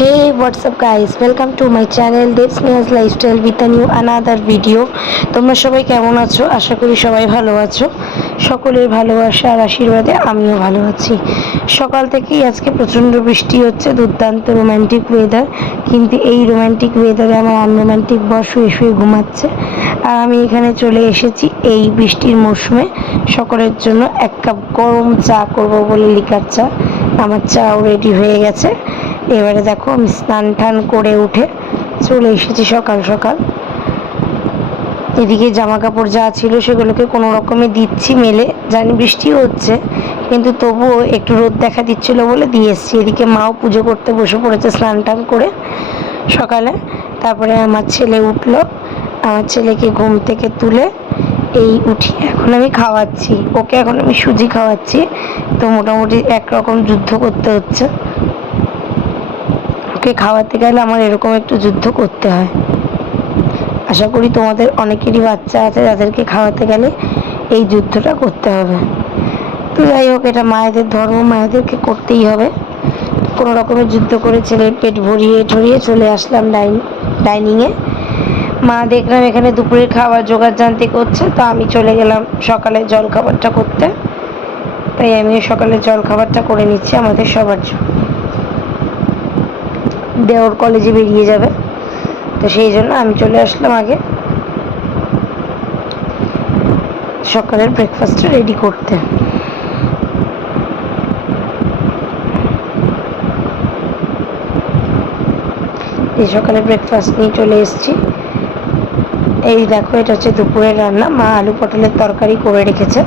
Hey, what's up guys? Welcome to my channel Devs Neha's Lifestyle with a new another video. তোমরা সবাই কেমন আছো? আশা করি সবাই ভালো আছো। সকলের ভালোবাসা আর আশীর্বাদে আমিও ভালো আছি। সকাল থেকেই আজকে প্রচণ্ড বৃষ্টি হচ্ছে দুর্দান্ত রোম্যান্টিক ওয়েদার কিন্তু এই রোম্যান্টিক ওয়েদারে আমার আনরোম্যান্টিক বর শুয়ে শুয়ে ঘুমাচ্ছে। আর আমি এখানে চলে এসেছি এই বৃষ্টির মৌসুমে সকলের জন্য এক কাপ গরম চা করব বলে লিকার চা। আমার চাও রেডি হয়ে গেছে। এবারে দেখো আমি স্নান টান করে উঠে চলে এসেছি সকাল সকাল। এদিকে জামা কাপড় যা ছিল সেগুলোকে কোনো রকমে দিচ্ছি, মেলে। জানি বৃষ্টিও হচ্ছে, কিন্তু তবুও একটু রোদ দেখা দিচ্ছিল বলে দিয়ে এসছি। এদিকে মাও পুজো করতে বসে পড়েছে স্নান টান করে সকালে। তারপরে আমার ছেলে উঠল। আমার ছেলেকে ঘুম থেকে তুলে এই উঠি। এখন আমি খাওয়াচ্ছি। ওকে এখন আমি সুজি খাওয়াচ্ছি। তো মোটামুটি একরকম যুদ্ধ করতে হচ্ছে। ওকে খাওয়াতে গেলে আমার এরকম একটু যুদ্ধ করতে হয়। আশা করি তোমাদের অনেকেরই বাচ্চা আছে, যাদেরকে খাওয়াতে গেলে এই যুদ্ধটা করতে হবে। তো যাই হোক, এটা মায়েদের ধর্ম, মায়েদেরকে করতেই হবে। কোনো রকমের যুদ্ধ করে ছেলের পেট ভরিয়ে ঠরিয়ে চলে আসলাম ডাইন, ডাইনিংয়ে। মা দেখলাম এখানে দুপুরের খাবার জোগাড় জানতে করছে, তো আমি চলে গেলাম সকালে জল খাবারটা করতে। তাই আমিও সকালে জল খাবারটা করে নিচ্ছি আমাদের সবার জন্য। দেওর কলেজে বেরিয়ে যাবে। তো সেই জন্য আমি চলে আসলাম আগে। সকালের ব্রেকফাস্টটা রেডি করতে। এই সকালে ব্রেকফাস্ট নিয়ে চলে এসেছি। এই দেখো, এটা হচ্ছে দুপুরের রান্না। মা আলু পটলের তরকারি করে রেখেছে।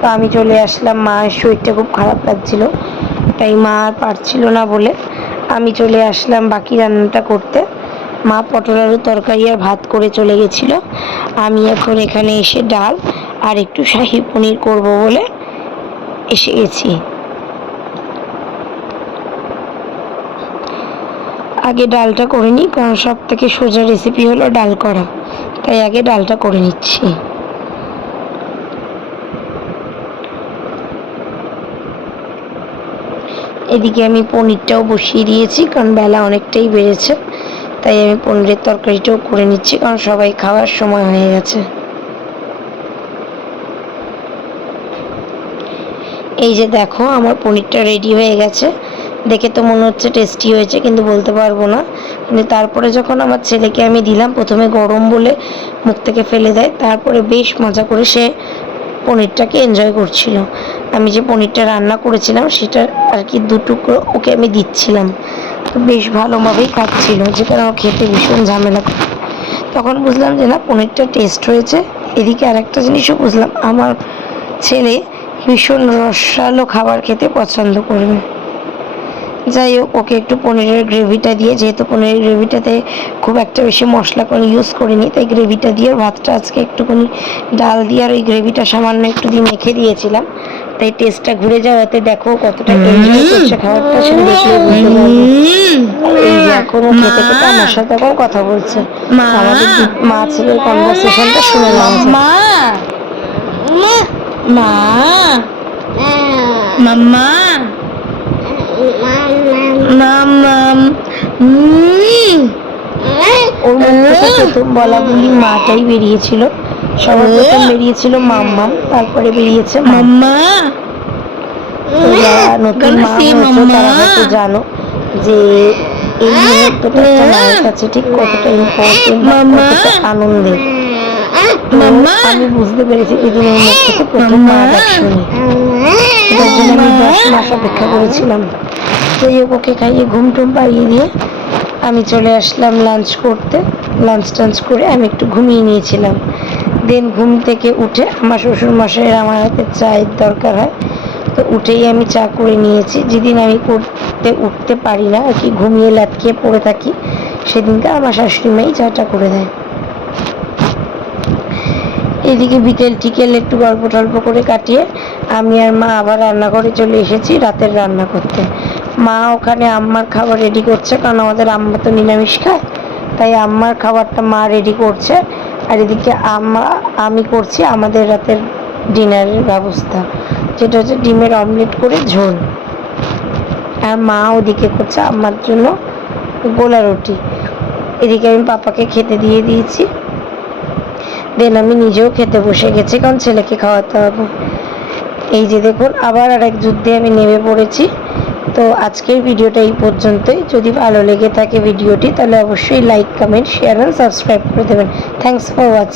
তো আমি চলে আসলাম, মায়ের শরীরটা খুব খারাপ লাগছিল। তাই মা আর পারছিল না বলে আমি চলে আসলাম বাকি রান্নাটা করতে। মা পটল আলু তরকারি আর ভাত করে চলে গেছিল। আমি এখন এখানে এসে ডাল আর একটু শাহি পনির করব বলে এসে গেছি। আগে ডালটা করে নিই, কারণ সব থেকে সোজা রেসিপি হলো ডাল করা। তাই আগে ডালটা করে নিচ্ছি। এদিকে আমি পনিরটাও বসিয়ে দিয়েছি, কারণ বেলা অনেকটাই বেড়েছে। তাই আমি পনিরের তরকারিটাও করে নিচ্ছি, কারণ সবাই খাওয়ার সময় হয়ে গেছে। এই যে দেখো, আমার পনিরটা রেডি হয়ে গেছে। দেখে তো মনে হচ্ছে টেস্টি হয়েছে, কিন্তু বলতে পারব না। কিন্তু তারপরে যখন আমার ছেলেকে আমি দিলাম, প্রথমে গরম বলে মুখ থেকে ফেলে দেয়, তারপরে বেশ মজা করে সে পনিরটাকে এনজয় করছিল। আমি যে পনিরটা রান্না করেছিলাম, সেটা আর কি দুটুকরো ওকে আমি দিচ্ছিলাম। তো বেশ ভালোভাবেই খাচ্ছিল যেটা আমার খেতে ভীষণ ঝামেলা তখন বুঝলাম যে না, পনিরটা টেস্ট হয়েছে। এদিকে আর একটা জিনিসও বুঝলাম, আমার ছেলে ভীষণ রসালো খাবার খেতে পছন্দ করবে। যাই হোক ওকে একটু পনিরের গ্রেভিটা দিয়ে যেহেতু পনিরের গ্রেভিটাতে খুব একটা বেশি মশলা করে ইউজ করিনি তাই গ্রেভিটা দিয়ে ভাতটা আজকে একটুখানি ডাল দিয়ে আর ওই গ্রেভিটা সামান্য একটু দিয়ে মেখে দিয়েছিলাম। তাই টেস্টটা ঘুরে যাওয়াতে দেখো কতটা এনজয় করছে খাবারটা সেটা দেখলে বুঝতে পারবে। এই যে এখনও খেতে খেতে আমার সাথে এখন কথা বলছে। আমাদের মা ছেলের কনভারসেশনটা শুনে মা। মা। মাম্মা। মামাম ওর মুখ থেকে প্রথম বলা বলি মাটাই বেরিয়েছিল। সবার প্রথম বেরিয়েছিল মাম্মাম তারপরে বেরিয়েছে মাম্মা। যারা নতুন মা হয়েছো. তারা হয়তো জানো যে এই মুহূর্তটা একটা মায়ের কাছে ঠিক কতটা ইম্পর্টেন্ট. কতটা আনন্দের। আমি বুঝতে পেরেছি দিদিনের মুখ থেকে প্রথম মা. ডাক শুনি এটার জন্য আমি দশ মাস অপেক্ষা করেছিলাম। যাই ওকে খাইয়ে ঘুম টুম পাইয়ে দিয়ে আমি চলে আসলাম লাঞ্চ করতে। লাঞ্চ টাঞ্চ করে আমি একটু ঘুমিয়ে নিয়েছিলাম। দেন ঘুম থেকে উঠে আমার শ্বশুর মশাইয়ের আমার হাতে চায়ের দরকার হয়। তো উঠেই আমি চা করে নিয়েছি। যেদিন আমি করতে উঠতে পারি না, আর কি ঘুমিয়ে লাটকিয়ে পড়ে থাকি, সেদিনকে আমার শাশুড়ি মাই চাটা করে দেয়। এদিকে বিকেল টিকেল একটু গল্প টল্প করে কাটিয়ে আমি আর মা আবার রান্নাঘরে চলে এসেছি রাতের রান্না করতে। মা ওখানে আম্মার খাবার রেডি করছে, কারণ আমাদের আম্মা তো নিরামিষ খায়। তাই আম্মার খাবারটা মা রেডি করছে। আর এদিকে আম্মা, আমি করছি আমাদের রাতের ডিনারের ব্যবস্থা, যেটা হচ্ছে ডিমের অমলেট করে ঝোল। আর মা ওদিকে করছে আম্মার জন্য গোলা রুটি। এদিকে আমি পাপাকে খেতে দিয়ে দিয়েছি। দেন আমি নিজেও খেতে বসে গেছি, কারণ ছেলেকে খাওয়াতে হবে। এই যে দেখুন, আবার আর এক যুদ্ধে আমি নেমে পড়েছি। তো আজকের ভিডিওটা এই পর্যন্তই। যদি ভালো লেগে থাকে ভিডিওটি, তাহলে অবশ্যই like comment share and subscribe করে দেবেন। Thanks for watching